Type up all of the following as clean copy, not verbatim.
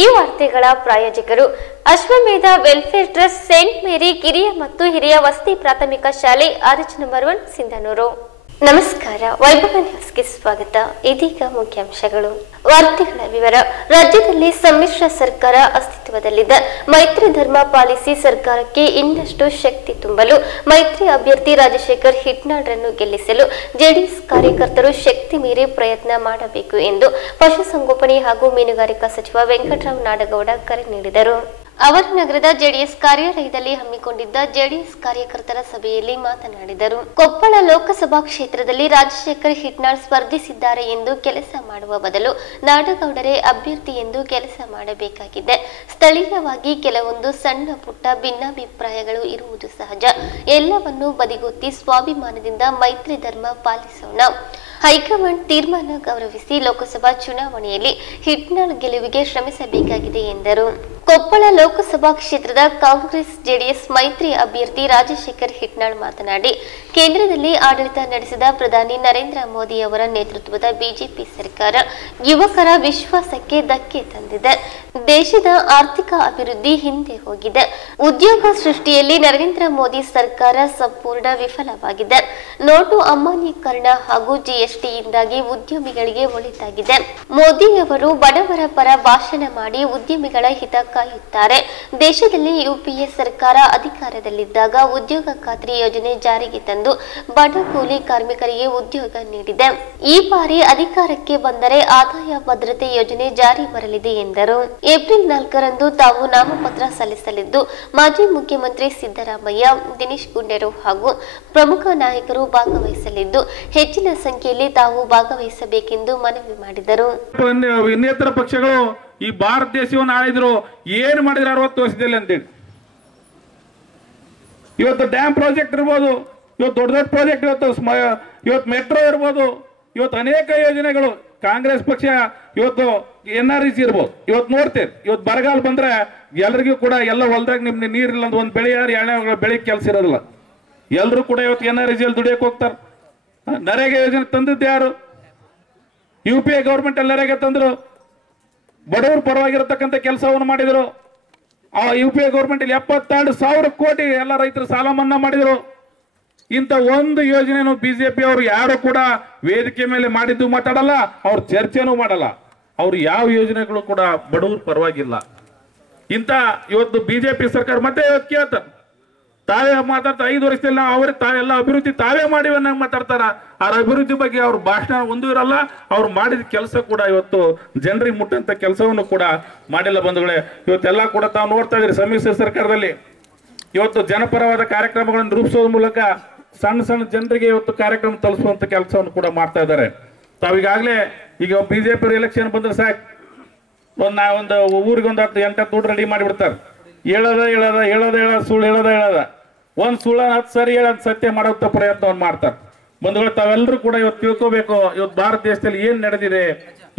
ಈ ವಾರ್ತೆಗಳ ಪ್ರಾಯೋಜಕರು ಅಶ್ವಮೇಧ ವೆಲ್ಫೇರ್ ಟ್ರಸ್ಟ್, ಸೇಂಟ್ ಮೇರಿ ಕಿರಿಯ ಮತ್ತು ಹಿರಿಯ ವಸತಿ ಪ್ರಾಥಮಿಕ ಶಾಲೆ, ಆರ್ಚ್ ನಂಬರ್ 1, ಸಿಂಧನೂರು. ನಮಸ್ಕಾರ. ವೈಭವ ನ್ಯೂಸ್ಗೆ ಸ್ವಾಗತ. ಇದೀಗ ಮುಖ್ಯಾಂಶಗಳು. ವಾರ್ತೆಗಳ ವಿವರ. ರಾಜ್ಯದಲ್ಲಿ ಸಮ್ಮಿಶ್ರ ಸರ್ಕಾರ ಅಸ್ತಿತ್ವದಲ್ಲಿದೆ. ಮೈತ್ರಿ ಧರ್ಮ ಪಾಲಿಸಿ ಸರ್ಕಾರಕ್ಕೆ ಇನ್ನಷ್ಟು ಶಕ್ತಿ ತುಂಬಲು ಮೈತ್ರಿ ಅಭ್ಯರ್ಥಿ ರಾಜಶೇಖರ್ ಹಿಟ್ನಾಳ್ರನ್ನು ಗೆಲ್ಲಿಸಲು ಜೆಡಿಎಸ್ ಕಾರ್ಯಕರ್ತರು ಶಕ್ತಿ ಮೀರಿ ಪ್ರಯತ್ನ ಮಾಡಬೇಕು ಎಂದು ಪಶುಸಂಗೋಪನೆ ಹಾಗೂ ಮೀನುಗಾರಿಕಾ ಸಚಿವ ವೆಂಕಟರಾವ್ ನಾಡಗೌಡ ಕರೆ ನೀಡಿದರು. ಅವರು ನಗರದ ಜೆಡಿಎಸ್ ಕಾರ್ಯಾಲಯದಲ್ಲಿ ಹಮ್ಮಿಕೊಂಡಿದ್ದ ಜೆಡಿಎಸ್ ಕಾರ್ಯಕರ್ತರ ಸಭೆಯಲ್ಲಿ ಮಾತನಾಡಿದರು. ಕೊಪ್ಪಳ ಲೋಕಸಭಾ ಕ್ಷೇತ್ರದಲ್ಲಿ ರಾಜಶೇಖರ್ ಹಿಟ್ನಾಳ್ ಸ್ಪರ್ಧಿಸಿದ್ದಾರೆ ಎಂದು ಕೆಲಸ ಮಾಡುವ ಬದಲು ನಾಡಗೌಡರೇ ಅಭ್ಯರ್ಥಿ ಎಂದು ಕೆಲಸ ಮಾಡಬೇಕಾಗಿದೆ. ಸ್ಥಳೀಯವಾಗಿ ಕೆಲವೊಂದು ಸಣ್ಣ ಪುಟ್ಟ ಭಿನ್ನಾಭಿಪ್ರಾಯಗಳು ಇರುವುದು ಸಹಜ. ಎಲ್ಲವನ್ನೂ ಬದಿಗೊತ್ತಿ ಸ್ವಾಭಿಮಾನದಿಂದ ಮೈತ್ರಿ ಧರ್ಮ ಪಾಲಿಸೋಣ. ಹೈಕಮಾಂಡ್ ತೀರ್ಮಾನ ಗೌರವಿಸಿ ಲೋಕಸಭಾ ಚುನಾವಣೆಯಲ್ಲಿ ಹಿಟ್ನಾಳ್ ಗೆಲುವಿಗೆ ಶ್ರಮಿಸಬೇಕಾಗಿದೆ ಎಂದರು. ಕೊಪ್ಪಳ ಲೋಕಸಭಾ ಕ್ಷೇತ್ರದ ಕಾಂಗ್ರೆಸ್ ಜೆಡಿಎಸ್ ಮೈತ್ರಿ ಅಭ್ಯರ್ಥಿ ರಾಜಶೇಖರ್ ಹಿಟ್ನಾಳ್ ಮಾತನಾಡಿ, ಕೇಂದ್ರದಲ್ಲಿ ಆಡಳಿತ ನಡೆಸಿದ ಪ್ರಧಾನಿ ನರೇಂದ್ರ ಮೋದಿ ಅವರ ನೇತೃತ್ವದ ಬಿಜೆಪಿ ಸರ್ಕಾರ ಯುವಕರ ವಿಶ್ವಾಸಕ್ಕೆ ಧಕ್ಕೆ ತಂದಿದೆ. ದೇಶದ ಆರ್ಥಿಕ ಅಭಿವೃದ್ಧಿ ಹಿಂದೆ ಹೋಗಿದೆ. ಉದ್ಯೋಗ ಸೃಷ್ಟಿಯಲ್ಲಿ ನರೇಂದ್ರ ಮೋದಿ ಸರ್ಕಾರ ಸಂಪೂರ್ಣ ವಿಫಲವಾಗಿದೆ. ನೋಟು ಅಮಾನ್ಯೀಕರಣ ಹಾಗೂ ಜಿಎಸ್ಟಿಯಿಂದಾಗಿ ಉದ್ಯಮಿಗಳಿಗೆ ಒಳಿತಾಗಿದೆ. ಮೋದಿಯವರು ಬಡವರ ಪರ ಭಾಷಣ ಮಾಡಿ ಉದ್ಯಮಿಗಳ ಹಿತ ಕಾಯುತ್ತಾರೆ. ದೇಶದಲ್ಲಿ ಯುಪಿಎ ಸರ್ಕಾರ ಅಧಿಕಾರದಲ್ಲಿದ್ದಾಗ ಉದ್ಯೋಗ ಖಾತ್ರಿ ಯೋಜನೆ ಜಾರಿಗೆ ತಂದು ಬಡ ಕೂಲಿ ಕಾರ್ಮಿಕರಿಗೆ ಉದ್ಯೋಗ ನೀಡಿದೆ. ಈ ಬಾರಿ ಅಧಿಕಾರಕ್ಕೆ ಬಂದರೆ ಆದಾಯ ಭದ್ರತೆ ಯೋಜನೆ ಜಾರಿ ಬರಲಿದೆ ಎಂದರು. ಏಪ್ರಿಲ್ 4ರಂದು ತಾವು ನಾಮಪತ್ರ ಸಲ್ಲಿಸಲಿದ್ದು ಮಾಜಿ ಮುಖ್ಯಮಂತ್ರಿ ಸಿದ್ದರಾಮಯ್ಯ, ದಿನೇಶ್ ಗುಂಡೂರಾವ್ ಹಾಗೂ ಪ್ರಮುಖ ನಾಯಕರು ಭಾಗವಹಿಸಲಿದ್ದು ಹೆಚ್ಚಿನ ಸಂಖ್ಯೆಯಲ್ಲಿ ತಾವು ಭಾಗವಹಿಸಬೇಕೆಂದು ಮನವಿ ಮಾಡಿದರು. ಇನ್ನಿತರ ಪಕ್ಷಗಳು ಈ ಭಾರತ ದೇಶವನ್ನು ಆಳಿದ್ರು, ಏನು ಮಾಡಿದ್ರು 60 ವರ್ಷದಲ್ಲಿ ಅಂತೇಳಿ. ಇವತ್ತು ಡ್ಯಾಮ್ ಪ್ರಾಜೆಕ್ಟ್ ಇರ್ಬೋದು, ಇವತ್ತು ದೊಡ್ಡ ದೊಡ್ಡ ಪ್ರಾಜೆಕ್ಟ್, ಇವತ್ತು ಮೆಟ್ರೋ ಇರ್ಬೋದು, ಇವತ್ತು ಅನೇಕ ಯೋಜನೆಗಳು ಕಾಂಗ್ರೆಸ್ ಪಕ್ಷ ಇವತ್ತು NREC ಇರ್ಬೋದು. ಇವತ್ತು ನೋಡ್ತೇವೆ, ಇವತ್ತು ಬರಗಾಲ ಬಂದ್ರೆ ಎಲ್ರಿಗೂ ಕೂಡ ಎಲ್ಲ ಹೊಲದಾಗ ನಿಮ್ಗೆ ನೀರಿಲ್ಲ ಅಂತ ಒಂದು ಬೆಳೆ ಬೆಳೆ ಕೆಲಸ ಇರೋದಿಲ್ಲ. ಎಲ್ರು ಕೂಡ ಇವತ್ತು NREC ಅಲ್ಲಿ ದುಡಿಯಕ್ಕೆ ಹೋಗ್ತಾರೆ. ನರೇಗಾ ಯೋಜನೆ ತಂದಿದ್ದು ಯಾರು? UPA ಗೌರ್ಮೆಂಟ್ ಅಲ್ಲಿ ನರೇಗಾ ತಂದ್ರು, ಬಡವರು ಪರವಾಗಿರತಕ್ಕಂಥ ಕೆಲಸವನ್ನು ಮಾಡಿದ್ರು. ಆ UPA ಗೌರ್ಮೆಂಟ್ ಅಲ್ಲಿ 72,000 ಕೋಟಿ ಎಲ್ಲ ರೈತರು ಸಾಲ ಮನ್ನಾ ಮಾಡಿದ್ರು. ಇಂಥ ಒಂದು ಯೋಜನೆಯನ್ನು ಬಿಜೆಪಿ ಅವರು ಯಾರು ಕೂಡ ವೇದಿಕೆ ಮೇಲೆ ಮಾಡಿದ್ದು ಮಾತಾಡಲ್ಲ, ಅವ್ರು ಚರ್ಚೆನೂ ಮಾಡಲ್ಲ. ಅವ್ರು ಯಾವ ಯೋಜನೆಗಳು ಕೂಡ ಬಡವರು ಪರವಾಗಿಲ್ಲ. ಇಂಥ ಇವತ್ತು ಬಿಜೆಪಿ ಸರ್ಕಾರ ಮತ್ತೆ ಇವತ್ತು ಕೇಳ್ತಾರೆ, ತಾವೇ ಮಾತಾಡ್ತಾ 5 ವರ್ಷದಲ್ಲಿ ನಾವು ಅವ್ರಿಗೆ ತಾವೆಲ್ಲ ಅಭಿವೃದ್ಧಿ ತಾವೇ ಮಾಡಿವ ಮಾತಾಡ್ತಾರ. ಆ ಅಭಿವೃದ್ಧಿ ಬಗ್ಗೆ ಅವ್ರ ಭಾಷಣ ಒಂದೂ ಇರಲ್ಲ. ಅವ್ರು ಮಾಡಿದ ಕೆಲಸ ಕೂಡ ಇವತ್ತು ಜನರಿಗೆ ಮುಟ್ಟಂತ ಕೆಲಸವನ್ನು ಕೂಡ ಮಾಡಿಲ್ಲ. ಬಂಧುಗಳೇ, ಇವತ್ತೆಲ್ಲ ಕೂಡ ತಾವು ನೋಡ್ತಾ ಇದ್ರಿ, ಸಮ್ಮಿಶ್ರ ಸರ್ಕಾರದಲ್ಲಿ ಇವತ್ತು ಜನಪರವಾದ ಕಾರ್ಯಕ್ರಮಗಳನ್ನು ರೂಪಿಸೋದ್ರ ಮೂಲಕ ಸಣ್ಣ ಸಣ್ಣ ಜನರಿಗೆ ಇವತ್ತು ಕಾರ್ಯಕ್ರಮ ತಲುಪಿಸುವಂತ ಕೆಲಸವನ್ನು ಕೂಡ ಮಾಡ್ತಾ ಇದ್ದಾರೆ. ತಾವೀಗಾಗಲೇ ಈಗ ಬಿಜೆಪಿ ಎಲೆಕ್ಷನ್ ಬಂದ್ರೆ ಸಾಕು, ಒಂದು ಊರಿಗೆ ಒಂದು 8 ದುಡ್ಡು ರೆಡಿ ಮಾಡಿಬಿಡ್ತಾರೆ. ಹೇಳೋದ ಸುಳ್ಳು ಹೇಳೋದ ಒಂದ್ ಸುಳ್ಳ 10 ಸರಿ ಹೇಳೋದು ಸತ್ಯ ಮಾಡೋಂಥ ಪ್ರಯತ್ನವನ್ನು ಮಾಡ್ತಾರೆ. ಬಂಧುಗಳು, ತಾವೆಲ್ಲರೂ ಕೂಡ ಇವತ್ತು ತಿಳ್ಕೋಬೇಕು, ಇವತ್ತು ಭಾರತ ದೇಶದಲ್ಲಿ ಏನ್ ನಡೆದಿದೆ,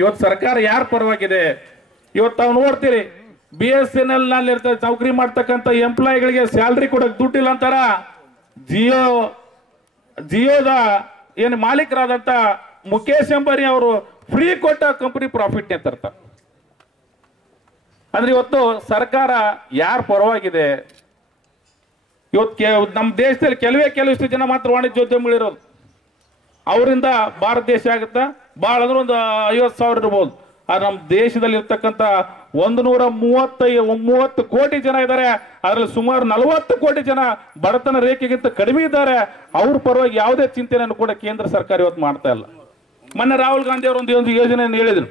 ಇವತ್ತು ಸರ್ಕಾರ ಯಾರ ಪರವಾಗಿದೆ. ಇವತ್ತು ತಾವು ನೋಡ್ತೀರಿ, BSNL ನಲ್ಲಿ ಇರ್ತಾರೆ ನೌಕರಿ ಮಾಡ್ತಕ್ಕಂಥ ಎಂಪ್ಲಾಯಿಗಳಿಗೆ ಸ್ಯಾಲ್ರಿ ಕೊಡಕ್ ದುಡ್ಡಿಲ್ಲ ಅಂತಾರ. ಜಿಯೋದ ಏನು ಮಾಲೀಕರಾದಂತ ಮುಖೇಶ್ ಅಂಬಾನಿ ಅವರು ಫ್ರೀ ಕೊಟ್ಟ ಕಂಪನಿ ಪ್ರಾಫಿಟ್ ತರ್ತಾರೆ. ಅಂದ್ರೆ ಇವತ್ತು ಸರ್ಕಾರ ಯಾರ ಪರವಾಗಿದೆ? ಇವತ್ತು ನಮ್ಮ ದೇಶದಲ್ಲಿ ಕೆಲವಿಷ್ಟು ಜನ ಮಾತ್ರ ವಾಣಿಜ್ಯೋದ್ಯಮಿಗಳಿರೋದು. ಅವರಿಂದ ಭಾರತ ದೇಶ ಆಗುತ್ತಾ? ಭಾಳ ಅಂದ್ರೆ ಒಂದು 50,000 ಇರ್ಬೋದು. ಆದ್ರೆ ನಮ್ಮ ದೇಶದಲ್ಲಿ ಇರ್ತಕ್ಕಂಥ 130 ಕೋಟಿ ಜನ ಇದ್ದಾರೆ. ಅದರಲ್ಲಿ ಸುಮಾರು 40 ಕೋಟಿ ಜನ ಬಡತನ ರೇಖೆಗಿಂತ ಕಡಿಮೆ ಇದ್ದಾರೆ. ಅವ್ರ ಪರವಾಗಿ ಯಾವುದೇ ಚಿಂತನೆಯನ್ನು ಕೂಡ ಕೇಂದ್ರ ಸರ್ಕಾರ ಇವತ್ತು ಮಾಡ್ತಾ ಇಲ್ಲ. ಮೊನ್ನೆ ರಾಹುಲ್ ಗಾಂಧಿ ಅವರು ಒಂದು ಯೋಜನೆಯನ್ನು ಹೇಳಿದ್ರು.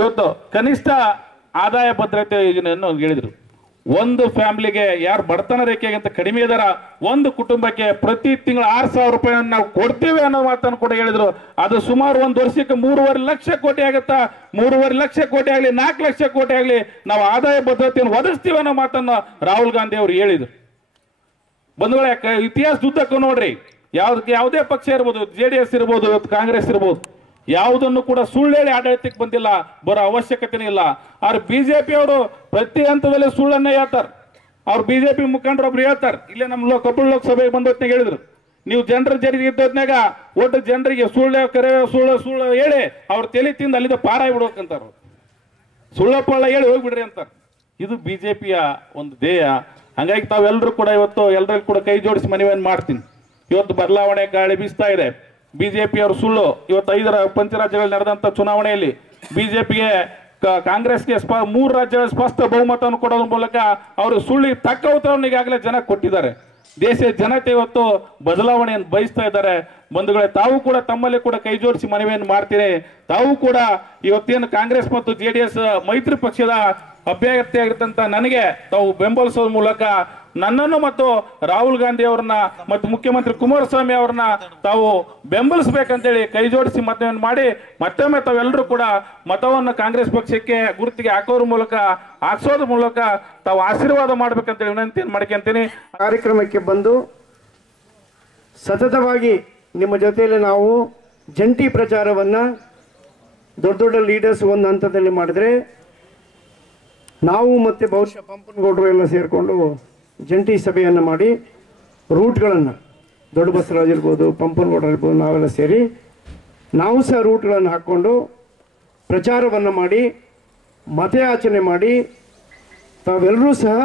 ಇವತ್ತು ಕನಿಷ್ಠ ಆದಾಯ ಭದ್ರತೆ ಯೋಜನೆಯನ್ನು ಹೇಳಿದ್ರು. ಒಂದು ಫ್ಯಾಮಿಲಿಗೆ ಯಾರು ಬಡತನ ರೇಖೆಗಿಂತ ಕಡಿಮೆ ಇದಾರ, ಒಂದು ಕುಟುಂಬಕ್ಕೆ ಪ್ರತಿ ತಿಂಗಳು 6,000 ರೂಪಾಯಿಯನ್ನು ನಾವು ಕೊಡ್ತೀವಿ ಅನ್ನೋ ಮಾತನ್ನು ಕೂಡ ಹೇಳಿದ್ರು. ಅದು ಸುಮಾರು ಒಂದು ವರ್ಷಕ್ಕೆ 3.5 ಲಕ್ಷ ಕೋಟಿ ಆಗುತ್ತಾ. 3.5 ಲಕ್ಷ ಕೋಟಿ ಆಗಲಿ 4 ಲಕ್ಷ ಕೋಟಿ ಆಗಲಿ ನಾವು ಆದಾಯ ಭದ್ರತೆಯನ್ನು ಒದಗಿಸ್ತೀವಿ ಅನ್ನೋ ಮಾತನ್ನು ರಾಹುಲ್ ಗಾಂಧಿ ಅವರು ಹೇಳಿದ್ರು. ಬಂಧುಗಳೇ, ಇತಿಹಾಸದುದ್ದಕ್ಕೂ ನೋಡ್ರಿ, ಯಾವುದೇ ಪಕ್ಷ ಇರ್ಬೋದು, JDS ಇರ್ಬೋದು, ಇವತ್ತು ಕಾಂಗ್ರೆಸ್ ಇರ್ಬೋದು, ಯಾವುದನ್ನು ಕೂಡ ಸುಳ್ಳು ಹೇಳಿ ಆಡಳಿತಕ್ಕೆ ಬಂದಿಲ್ಲ, ಬರೋ ಅವಶ್ಯಕತೆನೇ ಇಲ್ಲ. ಆದ್ರೆ ಬಿಜೆಪಿ ಅವರು ಪ್ರತಿ ಹಂತದಲ್ಲಿ ಸುಳ್ಳನ್ನೇ ಹೇಳ್ತಾರೆ. ಅವ್ರು ಬಿಜೆಪಿ ಮುಖಂಡರೊಬ್ರು ಹೇಳ್ತಾರೆ, ಇಲ್ಲೇ ನಮ್ಮ ಕೊಪ್ಪಳ ಲೋಕಸಭೆಗೆ ಬಂದೊತ್ನಾಗ ಹೇಳಿದ್ರು, ನೀವು ಜನರ ಜರಿಗೆ ಇದ್ದೊತ್ನಾಗ ಒಟ್ಟು ಜನರಿಗೆ ಸುಳ್ಳು ಹೇಳಿ ಅವ್ರ ತಲೆ ತಿಂದು ಅಲ್ಲಿಂದ ಪಾರಾಗಿ ಬಿಡ್ಬೇಕಂತಾರ. ಸುಳ್ಳಪ್ಪಳ್ಳ ಹೇಳಿ ಹೋಗ್ಬಿಡ್ರಿ ಅಂತ. ಇದು BJPಯ ಒಂದು ಧ್ಯೇಯ. ಹಂಗಾಗಿ ತಾವೆಲ್ಲರೂ ಕೂಡ ಇವತ್ತು ಎಲ್ಲರಲ್ಲಿ ಕೂಡ ಕೈ ಜೋಡಿಸಿ ಮನವಿಯನ್ನು ಮಾಡ್ತೀನಿ. ಇವತ್ತು ಬದಲಾವಣೆ ಗಾಳಿ ಬೀಸ್ತಾ ಇದೆ. BJPಯವರು ಸುಳ್ಳು ಇವತ್ತು 5 ಪಂಚರಾಜ್ಯಗಳಲ್ಲಿ ನಡೆದಂಥ ಚುನಾವಣೆಯಲ್ಲಿ BJPಗೆ ಕಾಂಗ್ರೆಸ್ಗೆ 3 ರಾಜ್ಯಗಳ ಸ್ಪಷ್ಟ ಬಹುಮತವನ್ನು ಕೊಡೋದ್ರ ಮೂಲಕ ಅವರು ಸುಳ್ಳಿಗೆ ತಕ್ಕ ಉತ್ತರವನ್ನು ಈಗಾಗಲೇ ಜನ ಕೊಟ್ಟಿದ್ದಾರೆ. ದೇಶದ ಜನತೆ ಇವತ್ತು ಬದಲಾವಣೆಯನ್ನು ಬಯಸ್ತಾ ಇದ್ದಾರೆ. ಬಂಧುಗಳೇ, ತಾವು ಕೂಡ ತಮ್ಮಲ್ಲಿ ಕೂಡ ಕೈ ಜೋಡಿಸಿ ಮನವಿಯನ್ನು ಮಾಡ್ತೀನಿ. ತಾವು ಕೂಡ ಇವತ್ತೇನು ಕಾಂಗ್ರೆಸ್ ಮತ್ತು JDS ಮೈತ್ರಿ ಪಕ್ಷದ ಅಭ್ಯರ್ಥಿಯಾಗಿರ್ತಂತ ನನಗೆ ತಾವು ಬೆಂಬಲಿಸೋದ್ರ ಮೂಲಕ ನನ್ನನ್ನು ಮತ್ತು ರಾಹುಲ್ ಗಾಂಧಿ ಅವ್ರನ್ನ ಮತ್ತು ಮುಖ್ಯಮಂತ್ರಿ ಕುಮಾರಸ್ವಾಮಿ ಅವ್ರನ್ನ ತಾವು ಬೆಂಬಲಿಸಬೇಕಂತೇಳಿ ಕೈ ಜೋಡಿಸಿ ಮತವನ್ನು ಮಾಡಿ ಮತ್ತೊಮ್ಮೆ ತಾವೆಲ್ಲರೂ ಕೂಡ ಮತವನ್ನು ಕಾಂಗ್ರೆಸ್ ಪಕ್ಷಕ್ಕೆ ಗುರುತಿಗೆ ಹಾಕ್ಸೋದ್ರ ಮೂಲಕ ತಾವು ಆಶೀರ್ವಾದ ಮಾಡ್ಬೇಕಂತೇಳಿ ವಿನಂತಿಯನ್ನು ಮಾಡ್ಕೊಂತೀನಿ. ಕಾರ್ಯಕ್ರಮಕ್ಕೆ ಬಂದು ಸತತವಾಗಿ ನಿಮ್ಮ ಜೊತೆಯಲ್ಲಿ ನಾವು ಜಂಟಿ ಪ್ರಚಾರವನ್ನು ದೊಡ್ಡ ಲೀಡರ್ಸ್ ಒಂದು ಹಂತದಲ್ಲಿ ಮಾಡಿದ್ರೆ, ನಾವು ಮತ್ತು ಬಹುಶಃ ಪಂಪನಗೌಡರು ಎಲ್ಲ ಸೇರಿಕೊಂಡು ಜಂಟಿ ಸಭೆಯನ್ನು ಮಾಡಿ ರೂಟ್ಗಳನ್ನು, ದೊಡ್ಡ ಬಸವರಾಜ್ ಇರ್ಬೋದು, ಪಂಪನಗೌಡರು ಇರ್ಬೋದು, ನಾವೆಲ್ಲ ಸೇರಿ ನಾವು ಸಹ ರೂಟ್ಗಳನ್ನು ಹಾಕ್ಕೊಂಡು ಪ್ರಚಾರವನ್ನು ಮಾಡಿ ಮತಯಾಚನೆ ಮಾಡಿ ತಾವೆಲ್ಲರೂ ಸಹ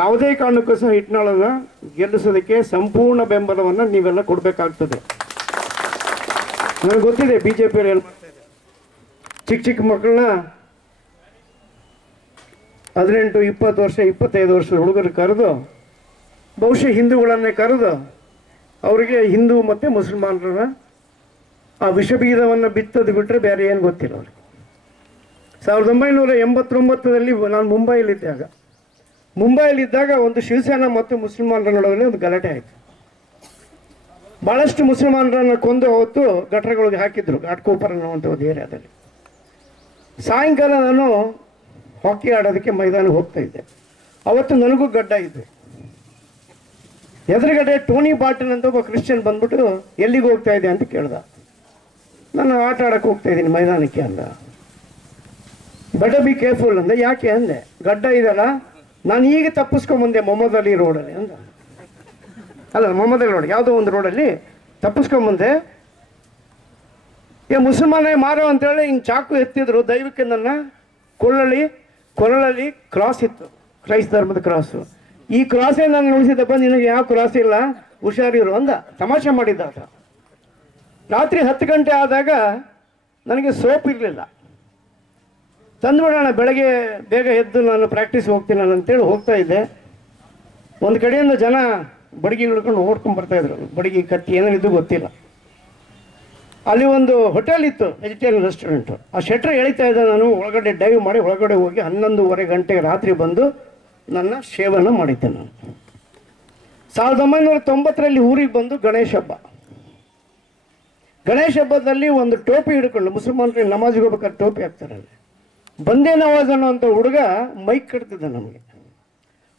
ಯಾವುದೇ ಕಾರಣಕ್ಕೂ ಸಹ ಇಟ್ನಾಳನ್ನು ಗೆಲ್ಲಿಸೋದಕ್ಕೆ ಸಂಪೂರ್ಣ ಬೆಂಬಲವನ್ನು ನೀವೆಲ್ಲ ಕೊಡಬೇಕಾಗ್ತದೆ. ನನಗೆ ಗೊತ್ತಿದೆ BJPಯವರು ಏನು ಮಾಡ್ತಾ ಇದ್ದಾರೆ. ಚಿಕ್ಕ ಮಕ್ಕಳನ್ನ 18, 20 ವರ್ಷ 25 ವರ್ಷದ ಹುಡುಗರು ಕರೆದು, ಬಹುಶಃ ಹಿಂದೂಗಳನ್ನೇ ಕರೆದು ಅವರಿಗೆ ಹಿಂದೂ ಮತ್ತು ಮುಸಲ್ಮಾನರ ಆ ವಿಷಬೀಜವನ್ನು ಬಿತ್ತೋದು ಬಿಟ್ಟರೆ ಬೇರೆ ಏನು ಗೊತ್ತಿಲ್ಲ ಅವ್ರಿಗೆ. 1989ರಲ್ಲಿ ನಾನು ಮುಂಬೈಯಲ್ಲಿದ್ದಾಗ ಒಂದು ಶಿವಸೇನಾ ಮತ್ತು ಮುಸಲ್ಮಾನರ ನಡುವೆ ಒಂದು ಗಲಾಟೆ ಆಯಿತು. ಭಾಳಷ್ಟು ಮುಸಲ್ಮಾನರನ್ನು ಕೊಂದು ಅವತ್ತು ಗಟ್ರಗಳಿಗೆ ಹಾಕಿದ್ರು, ಘಾಟ್ಕೋಪರ್ ಅನ್ನುವಂಥ ಒಂದು ಏರಿಯಾದಲ್ಲಿ. ಸಾಯಂಕಾಲ ನಾನು ಹಾಕಿ ಆಡೋದಕ್ಕೆ ಮೈದಾನಕ್ಕೆ ಹೋಗ್ತಾ ಇದ್ದೆ. ಅವತ್ತು ನನಗೂ ಗಡ್ಡ ಇದೆ. ಎದುರುಗಡೆ ಟೋನಿ ಬಾಟನ್ ಅಂತ ಒಬ್ಬ ಕ್ರಿಶ್ಚಿಯನ್ ಬಂದ್ಬಿಟ್ಟು ಎಲ್ಲಿಗೆ ಹೋಗ್ತಾ ಇದೆ ಅಂತ ಕೇಳ್ದ. ನಾನು ಆಟ ಆಡಕ್ಕೆ ಹೋಗ್ತಾ ಇದ್ದೀನಿ ಮೈದಾನಕ್ಕೆ ಅಂದ. ಬೆಟರ್ ಬಿ ಕೇರ್ಫುಲ್ ಅಂದೆ. ಯಾಕೆ ಅಂದೆ. ಗಡ್ಡ ಇದಲ್ಲ, ನಾನು ಈಗ ತಪ್ಪಿಸ್ಕೊಂಬಂದೆ ಮೊಹಮ್ಮದ್ ಅಲಿ ರೋಡಲ್ಲಿ ಅಂದ. ಅಲ್ಲ, ಮೊಹಮ್ಮದ್ ಅಲಿ ರೋಡ್ ಯಾವುದೋ ಒಂದು ರೋಡಲ್ಲಿ ತಪ್ಪಿಸ್ಕೊಂಬಂದೆ. ಈಗ ಮುಸಲ್ಮಾನೇ ಮಾರೋ ಅಂತೇಳಿ ಹಿಂಗೆ ಚಾಕು ಎತ್ತಿದ್ರು. ದೈವಕ್ಕೆ ನನ್ನ ಕೊರಳಲ್ಲಿ ಕ್ರಾಸ್ ಇತ್ತು, ಕ್ರೈಸ್ತ ಧರ್ಮದ ಕ್ರಾಸು. ಈ ಕ್ರಾಸೇ ನಾನು ಉಳಿಸಿದಪ್ಪ, ನಿನಗೆ ಯಾವ ಕ್ರಾಸ್ ಇಲ್ಲ, ಹುಷಾರಿರು ಅಂದ. ತಮಾಷೆ ಮಾಡಿದ್ದ ಆತ. ರಾತ್ರಿ 10 ಗಂಟೆ ಆದಾಗ ನನಗೆ ಸೋಪ್ ಇರಲಿಲ್ಲ. ತಂದುಬಿಡೋಣ, ಬೆಳಗ್ಗೆ ಬೇಗ ಎದ್ದು ನಾನು ಪ್ರಾಕ್ಟೀಸ್ ಹೋಗ್ತೀನಿ ಅಂತೇಳಿ ಹೋಗ್ತಾ ಇದ್ದೆ. ಒಂದು ಕಡೆಯಿಂದ ಜನ ಬಡಗಿ ಹಿಡ್ಕೊಂಡು ಓಡ್ಕೊಂಡು ಬರ್ತಾಯಿದ್ರು. ಬಡಗಿ ಕತ್ತಿ ಏನೇನಿದ್ದು ಗೊತ್ತಿಲ್ಲ. ಅಲ್ಲಿ ಒಂದು ಹೋಟೆಲ್ ಇತ್ತು, ವೆಜಿಟೇರಿಯನ್ ರೆಸ್ಟೋರೆಂಟು. ಆ ಶೆಟ್ರ್ ಎಳಿತಾ ಇದ್ದೆ. ನಾನು ಒಳಗಡೆ ಡೈವ್ ಮಾಡಿ ಒಳಗಡೆ ಹೋಗಿ 11:30 ಗಂಟೆಗೆ ರಾತ್ರಿ ಬಂದು ನನ್ನ ಸೇವನ ಮಾಡಿದ್ದೆ. ನಾನು 1990ರಲ್ಲಿ ಊರಿಗೆ ಬಂದು ಗಣೇಶ ಹಬ್ಬದಲ್ಲಿ ಒಂದು ಟೋಪಿ ಹಿಡ್ಕೊಂಡು, ಮುಸಲ್ಮಾನರಿಗೆ ನಮಾಜಿಗೆ ಹೋಗ್ಬೇಕಾದ್ರೆ ಟೋಪಿ ಹಾಕ್ತಾರಲ್ಲಿ, ಬಂದೇ ನವಾಜ್ ಅನ್ನೋಂಥ ಹುಡುಗ ಮೈಕ್ ಕಟ್ತಿದ್ದ ನಮಗೆ.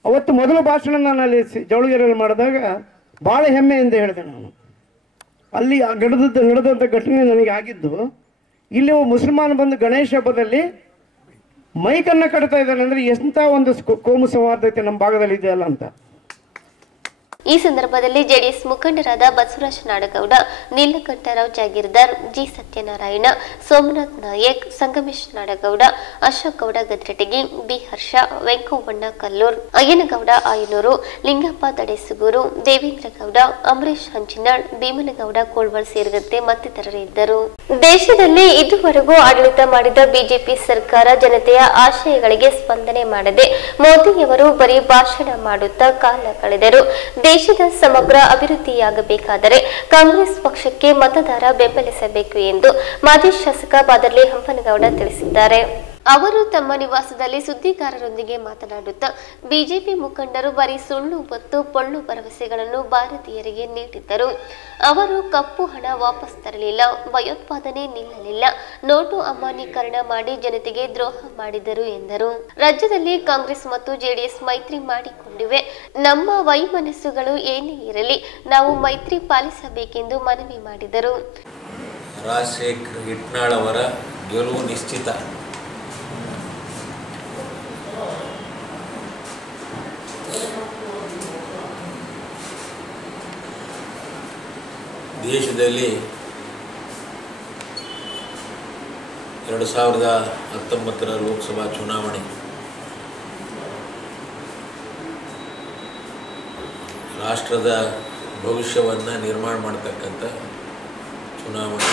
ಅವತ್ತು ಮೊದಲ ಭಾಷಣ ನಾನು ಅಲ್ಲಿ ಜವಳಗೆರೆಯಲ್ಲಿ ಮಾಡಿದಾಗ ಭಾಳ ಹೆಮ್ಮೆಯಿಂದ ಹೇಳಿದೆ ನಾನು. ಅಲ್ಲಿ ಆ ನಡೆದಂಥ ಘಟನೆ ನನಗೆ ಆಗಿದ್ದು. ಇಲ್ಲಿ ಮುಸಲ್ಮಾನ ಬಂದು ಗಣೇಶ ಹಬ್ಬದಲ್ಲಿ ಮೈಕನ್ನು ಕಟ್ತಾ ಇದ್ದಾನೆ ಅಂದರೆ ಎಂಥ ಒಂದು ಕೋಮು ಸೌಹಾರ್ದತೆ ನಮ್ಮ ಭಾಗದಲ್ಲಿ ಇದೆಯಲ್ಲ ಅಂತ. ಈ ಸಂದರ್ಭದಲ್ಲಿ ಜೆಡಿಎಸ್ ಮುಖಂಡರಾದ ಬಸವರಾಜ ನಾಡಗೌಡ, ನೀಲಕಂಠರಾವ್ ಜಾಗೀರ್ದಾರ್, ಜಿ ಸತ್ಯನಾರಾಯಣ, ಸೋಮನಾಥ್ ನಾಯಕ್, ಸಂಗಮೇಶ್ ನಾಡಗೌಡ, ಅಶೋಕ್ ಗೌಡ ಗದ್ರಟಗಿ, ಬಿ ಹರ್ಷ, ವೆಂಕೋಬಣ್ಣ ಕಲ್ಲೂರ್, ಅಯ್ಯನಗೌಡ ಆಯನೂರು, ಲಿಂಗಪ್ಪ ದಡೇಸುಗೂರು, ದೇವೇಂದ್ರ ಗೌಡ, ಅಂಬರೀಶ್ ಹಂಚಿನಾಳ್, ಭೀಮನಗೌಡ ಕೋಳ್ವಾಳ್ ಸೇರಿದಂತೆ ಮತ್ತಿತರರು ಇದ್ದರು. ದೇಶದಲ್ಲಿ ಇದುವರೆಗೂ ಆಡಳಿತ ಮಾಡಿದ ಬಿಜೆಪಿ ಸರ್ಕಾರ ಜನತೆಯ ಆಶಯಗಳಿಗೆ ಸ್ಪಂದನೆ ಮಾಡದೆ ಮೋದಿಯವರು ಬರೀ ಭಾಷಣ ಮಾಡುತ್ತಾ ಕಾಲ ಕಳೆದರು. ದೇಶದ ಸಮಗ್ರ ಅಭಿವೃದ್ಧಿಯಾಗಬೇಕಾದರೆ ಕಾಂಗ್ರೆಸ್ ಪಕ್ಷಕ್ಕೆ ಮತದಾರ ಬೆಂಬಲಿಸಬೇಕು ಎಂದು ಮಾಜಿ ಶಾಸಕ ಬಾದರ್ಲಿ ಹಂಪನಗೌಡ ತಿಳಿಸಿದ್ದಾರೆ. ಅವರು ತಮ್ಮ ನಿವಾಸದಲ್ಲಿ ಸುದ್ದಿಗಾರರೊಂದಿಗೆ ಮಾತನಾಡುತ್ತಾ ಬಿಜೆಪಿ ಮುಖಂಡರು ಬರೀ ಸುಳ್ಳು ಮತ್ತು ಪೊಳ್ಳು ಭರವಸೆಗಳನ್ನು ಭಾರತೀಯರಿಗೆ ನೀಡಿದ್ದರು. ಅವರು ಕಪ್ಪು ಹಣ ವಾಪಸ್ ತರಲಿಲ್ಲ, ಭಯೋತ್ಪಾದನೆ ನಿಲ್ಲಲಿಲ್ಲ, ನೋಟು ಅಮಾನ್ಯೀಕರಣ ಮಾಡಿ ಜನತೆಗೆ ದ್ರೋಹ ಮಾಡಿದರು ಎಂದರು. ರಾಜ್ಯದಲ್ಲಿ ಕಾಂಗ್ರೆಸ್ ಮತ್ತು ಜೆಡಿಎಸ್ ಮೈತ್ರಿ ಮಾಡಿಕೊಂಡಿವೆ. ನಮ್ಮ ವೈಮನಸ್ಸುಗಳು ಏನೇ ಇರಲಿ ನಾವು ಮೈತ್ರಿ ಪಾಲಿಸಬೇಕೆಂದು ಮನವಿ ಮಾಡಿದರು. ರಾಜಶೇಖರ್ ಹಿಟ್ನಾಳ್ ಅವರ ಗೆಲುವು ನಿಶ್ಚಿತ. ದೇಶದಲ್ಲಿ 2019 ಲೋಕಸಭಾ ಚುನಾವಣೆ ರಾಷ್ಟ್ರದ ಭವಿಷ್ಯವನ್ನು ನಿರ್ಮಾಣ ಮಾಡತಕ್ಕಂಥ ಚುನಾವಣೆ.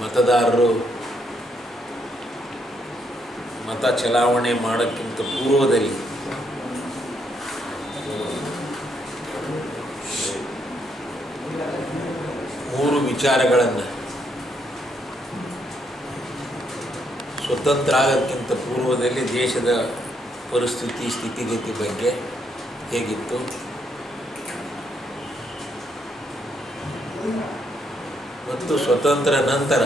ಮತದಾರರು ಮತ ಚಲಾವಣೆ ಮಾಡೋಕ್ಕಿಂತ ಪೂರ್ವದಲ್ಲಿ ಮೂರು ವಿಚಾರಗಳನ್ನು ಸ್ವತಂತ್ರ ಆಗೋದಕ್ಕಿಂತ ಪೂರ್ವದಲ್ಲಿ ದೇಶದ ಪರಿಸ್ಥಿತಿ ಸ್ಥಿತಿಗತಿ ಬಗ್ಗೆ ಹೇಗಿತ್ತು, ಮತ್ತು ಸ್ವತಂತ್ರ ನಂತರ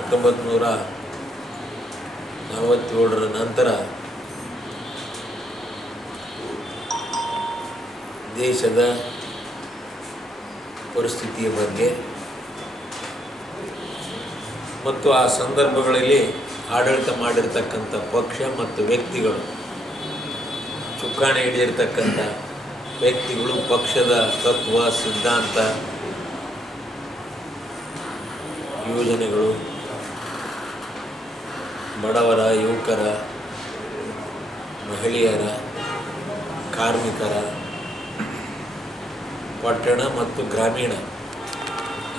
1947 ನಂತರ ದೇಶದ ಪರಿಸ್ಥಿತಿಯ ಬಗ್ಗೆ ಮತ್ತು ಆ ಸಂದರ್ಭಗಳಲ್ಲಿ ಆಡಳಿತ ಮಾಡಿರ್ತಕ್ಕಂಥ ಪಕ್ಷ ಮತ್ತು ವ್ಯಕ್ತಿಗಳು, ಚುಕ್ಕಾಣಿ ಹಿಡಿದಿರ್ತಕ್ಕಂಥ ವ್ಯಕ್ತಿಗಳು, ಪಕ್ಷದ ತತ್ವ ಸಿದ್ಧಾಂತ, ಯೋಜನೆಗಳು, ಬಡವರ, ಯುವಕರ, ಮಹಿಳೆಯರ, ಕಾರ್ಮಿಕರ, ಪಟ್ಟಣ ಮತ್ತು ಗ್ರಾಮೀಣ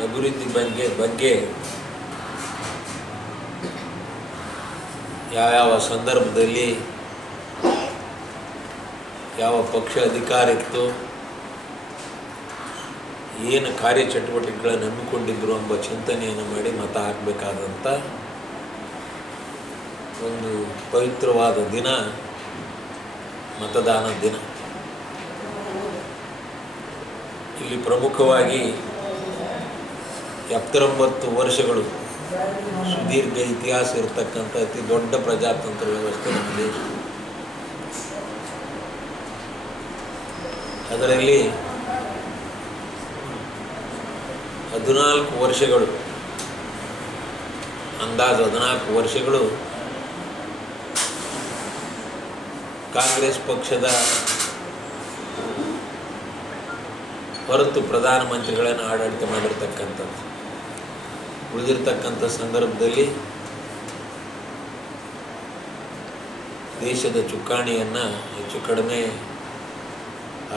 ಅಭಿವೃದ್ಧಿ ಬಗ್ಗೆ ಯಾವ ಸಂದರ್ಭದಲ್ಲಿ ಯಾವ ಪಕ್ಷ ಅಧಿಕಾರ ಇತ್ತು, ಏನು ಕಾರ್ಯಚಟುವಟಿಕೆಗಳನ್ನು ಹಮ್ಮಿಕೊಂಡಿದ್ರು ಎಂಬ ಚಿಂತನೆಯನ್ನು ಮಾಡಿ ಮತ ಹಾಕಬೇಕಾದಂಥ ಒಂದು ಪವಿತ್ರವಾದ ದಿನ ಮತದಾನ ದಿನ. ಇಲ್ಲಿ ಪ್ರಮುಖವಾಗಿ 79 ವರ್ಷಗಳು ಸುದೀರ್ಘ ಇತಿಹಾಸ ಇರತಕ್ಕಂಥ ಅತಿ ದೊಡ್ಡ ಪ್ರಜಾತಂತ್ರ ವ್ಯವಸ್ಥೆ ನಮ್ಮ ದೇಶ. ಅದರಲ್ಲಿ 14 ವರ್ಷಗಳು, ಅಂದಾಜು 14 ವರ್ಷಗಳು ಕಾಂಗ್ರೆಸ್ ಪಕ್ಷದ ಹೊರತು ಪ್ರಧಾನಮಂತ್ರಿಗಳನ್ನು ಆಡಳಿತ ಮಾಡಿರ್ತಕ್ಕಂಥದ್ದು. ಉಳಿದಿರ್ತಕ್ಕಂಥ ಸಂದರ್ಭದಲ್ಲಿ ದೇಶದ ಚುಕ್ಕಾಣಿಯನ್ನು ಹೆಚ್ಚು ಕಡಿಮೆ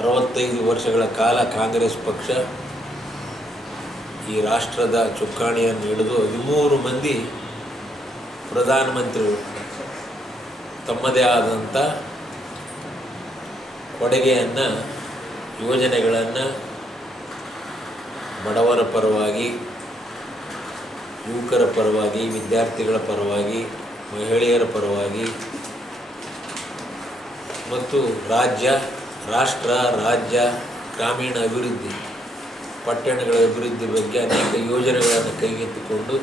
65 ವರ್ಷಗಳ ಕಾಲ ಕಾಂಗ್ರೆಸ್ ಪಕ್ಷ ಈ ರಾಷ್ಟ್ರದ ಚುಕ್ಕಾಣಿಯನ್ನು ಹಿಡಿದು 13 ಮಂದಿ ಪ್ರಧಾನಮಂತ್ರಿಗಳು ತಮ್ಮದೇ ಆದಂಥ ಕೊಡುಗೆಯನ್ನು, ಯೋಜನೆಗಳನ್ನು ಬಡವರ ಪರವಾಗಿ, ಯುವಕರ ಪರವಾಗಿ, ವಿದ್ಯಾರ್ಥಿಗಳ ಪರವಾಗಿ, ಮಹಿಳೆಯರ ಪರವಾಗಿ ಮತ್ತು ರಾಷ್ಟ್ರ, ರಾಜ್ಯ, ಗ್ರಾಮೀಣ ಅಭಿವೃದ್ಧಿ, ಪಟ್ಟಣಗಳ ಅಭಿವೃದ್ಧಿ ಬಗ್ಗೆ ಅನೇಕ ಯೋಜನೆಗಳನ್ನು ಕೈಗೆತ್ತಿಕೊಂಡು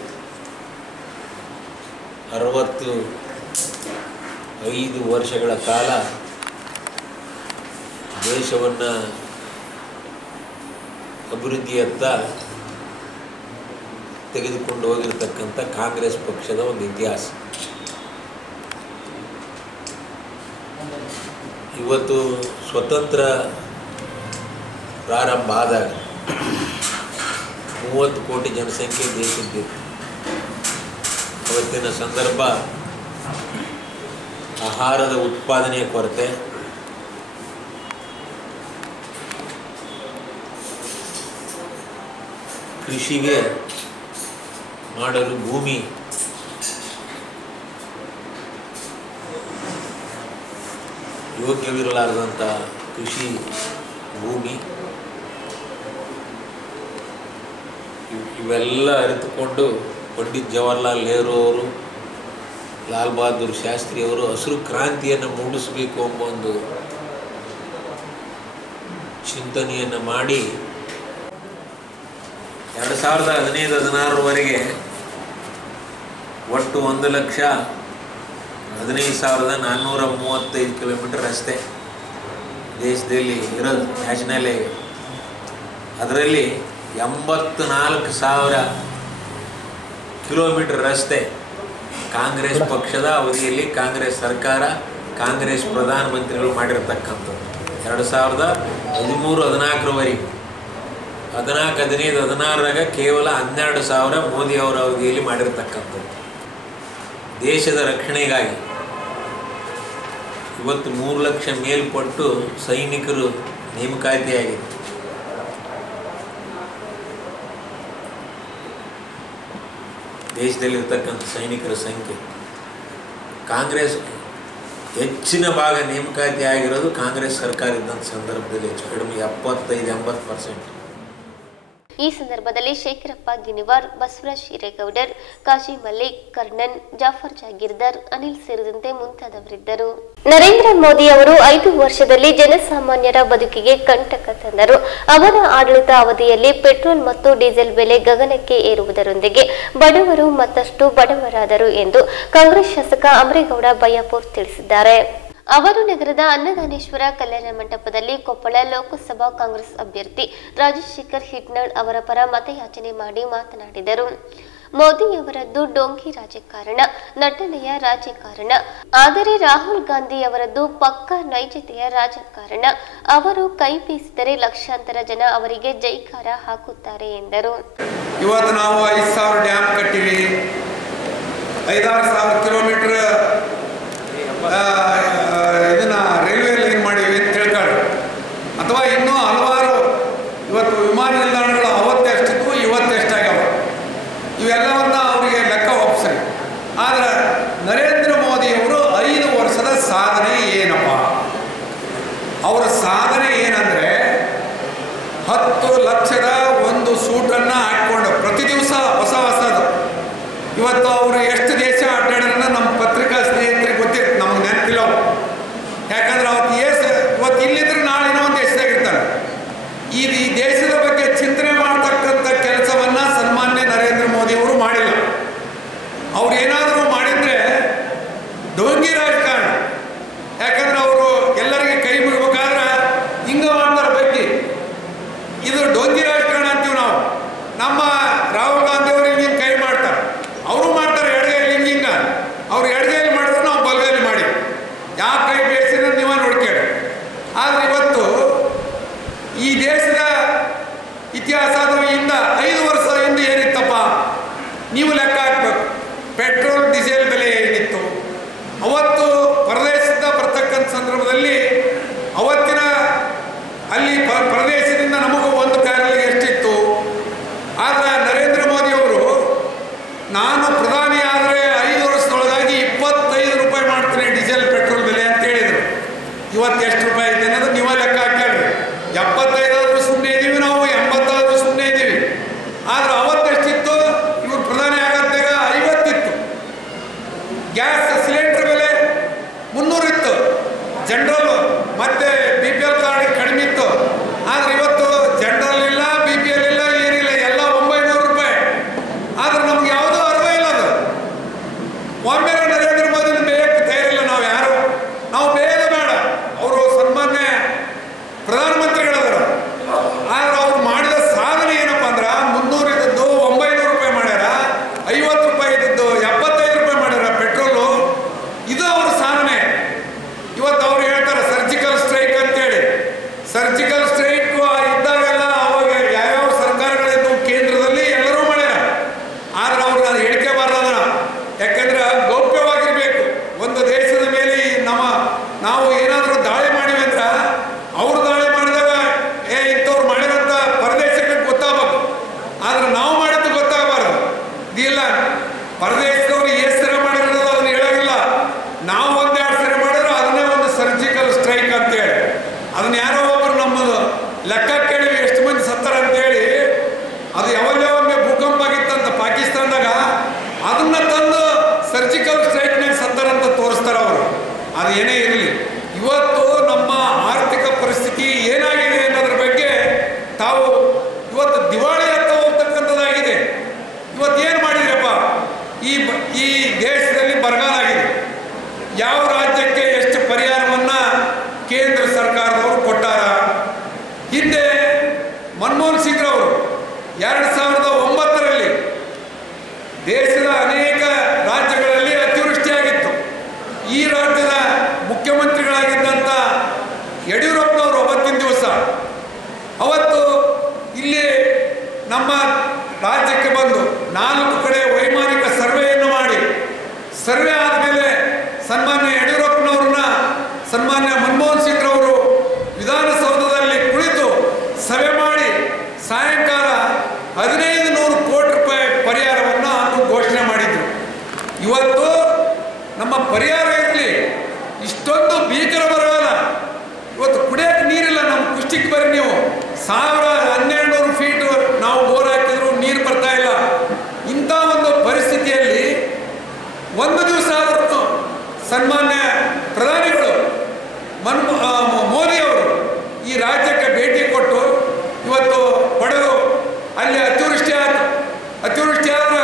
65 ವರ್ಷಗಳ ಕಾಲ ದೇಶವನ್ನು ಅಭಿವೃದ್ಧಿಯತ್ತ ತೆಗೆದುಕೊಂಡು ಹೋಗಿರತಕ್ಕಂಥ ಕಾಂಗ್ರೆಸ್ ಪಕ್ಷದ ಒಂದು ಇತಿಹಾಸ. ಇವತ್ತು ಸ್ವತಂತ್ರ ಪ್ರಾರಂಭ ಆದಾಗ 30 ಕೋಟಿ ಜನಸಂಖ್ಯೆ ದೇಶದ್ದಿತ್ತು. ಅವತ್ತಿನ ಸಂದರ್ಭ ಆಹಾರದ ಉತ್ಪಾದನೆಯ ಕೊರತೆ, ಕೃಷಿಗೆ ಮಾಡಲು ಭೂಮಿ, ಯೋಗ್ಯವಿರಲಾರದಂಥ ಕೃಷಿ ಭೂಮಿ, ಇವೆಲ್ಲ ಅರಿತುಕೊಂಡು ಪಂಡಿತ್ ಜವಾಹರ್ಲಾಲ್ ನೆಹರು ಅವರು, ಲಾಲ್ ಬಹದ್ದೂರ್ ಶಾಸ್ತ್ರಿ ಅವರು ಹಸಿರು ಕ್ರಾಂತಿಯನ್ನು ಮೂಡಿಸಬೇಕು ಎಂಬ ಒಂದು ಚಿಂತನೆಯನ್ನು ಮಾಡಿ 2015-16 ಒಟ್ಟು 1,15,435 ಕಿಲೋಮೀಟರ್ ರಸ್ತೆ ದೇಶದಲ್ಲಿ ಇರೋದು, ನ್ಯಾಷನಲ್ ಹೈವೇ. ಅದರಲ್ಲಿ 84,000 ಕಿಲೋಮೀಟರ್ ರಸ್ತೆ ಕಾಂಗ್ರೆಸ್ ಪಕ್ಷದ ಅವಧಿಯಲ್ಲಿ ಕಾಂಗ್ರೆಸ್ ಸರ್ಕಾರ, ಕಾಂಗ್ರೆಸ್ ಪ್ರಧಾನಮಂತ್ರಿಗಳು ಮಾಡಿರ್ತಕ್ಕಂಥದ್ದು 2013-14 14, 15, 16ರಾಗ ಕೇವಲ 12,000 ಮೋದಿ ಅವರ ಅವಧಿಯಲ್ಲಿ ಮಾಡಿರ್ತಕ್ಕಂಥದ್ದು. ದೇಶದ ರಕ್ಷಣೆಗಾಗಿ ಇವತ್ತು 3 ಲಕ್ಷ ಮೇಲ್ಪಟ್ಟು ಸೈನಿಕರು ನೇಮಕಾತಿಯಾಗಿದೆ. ದೇಶದಲ್ಲಿರ್ತಕ್ಕಂಥ ಸೈನಿಕರ ಸಂಖ್ಯೆ ಕಾಂಗ್ರೆಸ್ ಹೆಚ್ಚಿನ ಭಾಗ ನೇಮಕಾತಿ ಆಗಿರೋದು ಕಾಂಗ್ರೆಸ್ ಸರ್ಕಾರ ಇದ್ದಂಥ ಸಂದರ್ಭದಲ್ಲಿ ಹೆಚ್ಚು ಕಡಿಮೆ 75-80%. ಈ ಸಂದರ್ಭದಲ್ಲಿ ಶೇಖರಪ್ಪ ಗಿನಿವಾರ್, ಬಸವರಾಜ್ ಹಿರೇಗೌಡರ್, ಕಾಶಿ ಮಲ್ಲಿಕ್, ಕರ್ಣನ್, ಜಾಫರ್ ಜಾಗೀರ್ದಾರ್, ಅನಿಲ್ ಸೇರಿದಂತೆ ಮುಂತಾದವರಿದ್ದರು. ನರೇಂದ್ರ ಮೋದಿ ಅವರು 5 ವರ್ಷದಲ್ಲಿ ಜನಸಾಮಾನ್ಯರ ಬದುಕಿಗೆ ಕಂಟಕ ತಂದರು. ಅವರ ಆಡಳಿತ ಅವಧಿಯಲ್ಲಿ ಪೆಟ್ರೋಲ್ ಮತ್ತು ಡೀಸೆಲ್ ಬೆಲೆ ಗಗನಕ್ಕೆ ಏರುವುದರೊಂದಿಗೆ ಬಡವರು ಮತ್ತಷ್ಟು ಬಡವರಾದರು ಎಂದು ಕಾಂಗ್ರೆಸ್ ಶಾಸಕ ಅಮರೇಗೌಡ ಬಯ್ಯಾಪುರ್ ತಿಳಿಸಿದ್ದಾರೆ. ಅವರು ನಗರದ ಅನ್ನದಾನೇಶ್ವರ ಕಲ್ಯಾಣ ಮಂಟಪದಲ್ಲಿ ಕೊಪ್ಪಳ ಲೋಕಸಭಾ ಕಾಂಗ್ರೆಸ್ ಅಭ್ಯರ್ಥಿ ರಾಜಶೇಖರ್ ಹಿಟ್ನಾಳ್ ಅವರ ಪರ ಮತಯಾಚನೆ ಮಾಡಿ ಮಾತನಾಡಿದರು. ಮೋದಿಯವರದ್ದು ಡೋಂಗಿ ರಾಜಕಾರಣ, ನಟನೆಯ ರಾಜಕಾರಣ, ಆದರೆ ರಾಹುಲ್ ಗಾಂಧಿ ಅವರದ್ದು ಪಕ್ಕಾ ನೈಜತೆಯ ರಾಜಕಾರಣ. ಅವರು ಕೈ ಬೀಸಿದರೆ ಲಕ್ಷಾಂತರ ಜನ ಅವರಿಗೆ ಜೈಕಾರ ಹಾಕುತ್ತಾರೆ ಎಂದರು. ಇವತ್ತು ನಾವು 5,000 ಡ್ಯಾಮ್ ಕಟ್ಟಿವಿ, 5,000-6,000 ಕಿಲೋಮೀಟರ್ ಇದನ್ನ ರೈಲ್ವೆ ಲೈನ್ ಮಾಡಿವಿ ಅಂತ ಹೇಳ್ತಾರೆ. ಅಥವಾ ಇನ್ನೂ ಹಲವಾರು ಇವತ್ತು ವಿಮಾನ ನಿಲ್ದಾಣಗಳು ಅವತ್ತೆಷ್ಟಿದ್ವು, ಇವತ್ತೆಷ್ಟಾಗ್ಯಾವ, ಇವೆಲ್ಲವನ್ನ ಅವರಿಗೆ ಲೆಕ್ಕ ಒಪ್ಪಿಸ್ರಿ. ಆದರೆ ನರೇಂದ್ರ ಮೋದಿಯವರು 5 ವರ್ಷದ ಸಾಧನೆ ಏನಪ್ಪ? ಅವರ ಸಾಧನೆ ಏನಂದರೆ 10 ಲಕ್ಷದ ಒಂದು ಸೂಟನ್ನು ಹಾಕ್ಕೊಂಡು ಪ್ರತಿ ದಿವಸ ಹೊಸ ಹೊಸದು. ಇವತ್ತು ಅವರು ಎಷ್ಟು ದೇಶ ಅಡ್ಡಾಡ್ರನ್ನ ನಮ್ಮ ಪತ್ರಿಕಾ ಸ್ನೇಹಿತರಿಗೆ ಗೊತ್ತಿರುತ್ತೆ, ನಮಗೆ ನೆನಪಿಲ್ಲ. ನಮ್ಮ ರಾಜ್ಯಕ್ಕೆ ಬಂದು 4 ಕಡೆ ವೈಮಾನಿಕ ಸರ್ವೆಯನ್ನು ಮಾಡಿ ಸರ್ವೆ ಆದಮೇಲೆ ಸನ್ಮಾನ್ಯ ಯಡಿಯೂರಪ್ಪನವ್ರನ್ನ ಸನ್ಮಾನ್ಯ ಮನಮೋಹನ್ ಸಿಂಗ್ ರವರು ವಿಧಾನಸೌಧದಲ್ಲಿ ಕುಳಿತು ಸಭೆ ಮಾಡಿ ಸಾಯಂಕಾಲ 1500 ಕೋಟಿ ರೂಪಾಯಿ ಪರಿಹಾರವನ್ನು ಅಂದು ಘೋಷಣೆ ಮಾಡಿದ್ರು. ಇವತ್ತು ನಮ್ಮ ಪರಿಹಾರ ಇರಲಿ, ಇಷ್ಟೊಂದು ಭೀಕರ ಬರಲ್ಲ. ಇವತ್ತು ಕುಡಿಯೋಕ್ಕೆ ನೀರಿಲ್ಲ. ನಮ್ಮ ಕುಷ್ಟಕ್ಕೆ ಬರೀ ನೀವು 1200 ಫೀಟ್ ನಾವು ಬೋರ್ ಹಾಕಿದ್ರು ನೀರು ಬರ್ತಾ ಇಲ್ಲ. ಇಂಥ ಒಂದು ಪರಿಸ್ಥಿತಿಯಲ್ಲಿ ಒಂದು ದಿವಸ ಆದರೂ ಸನ್ಮಾನ್ಯ ಪ್ರಧಾನಿಗಳು ಮೋದಿ ಅವರು ಈ ರಾಜ್ಯಕ್ಕೆ ಭೇಟಿ ಕೊಟ್ಟು ಇವತ್ತು ಪಡೆದು ಅಲ್ಲಿ ಅತಿವೃಷ್ಟಿ ಆದರೆ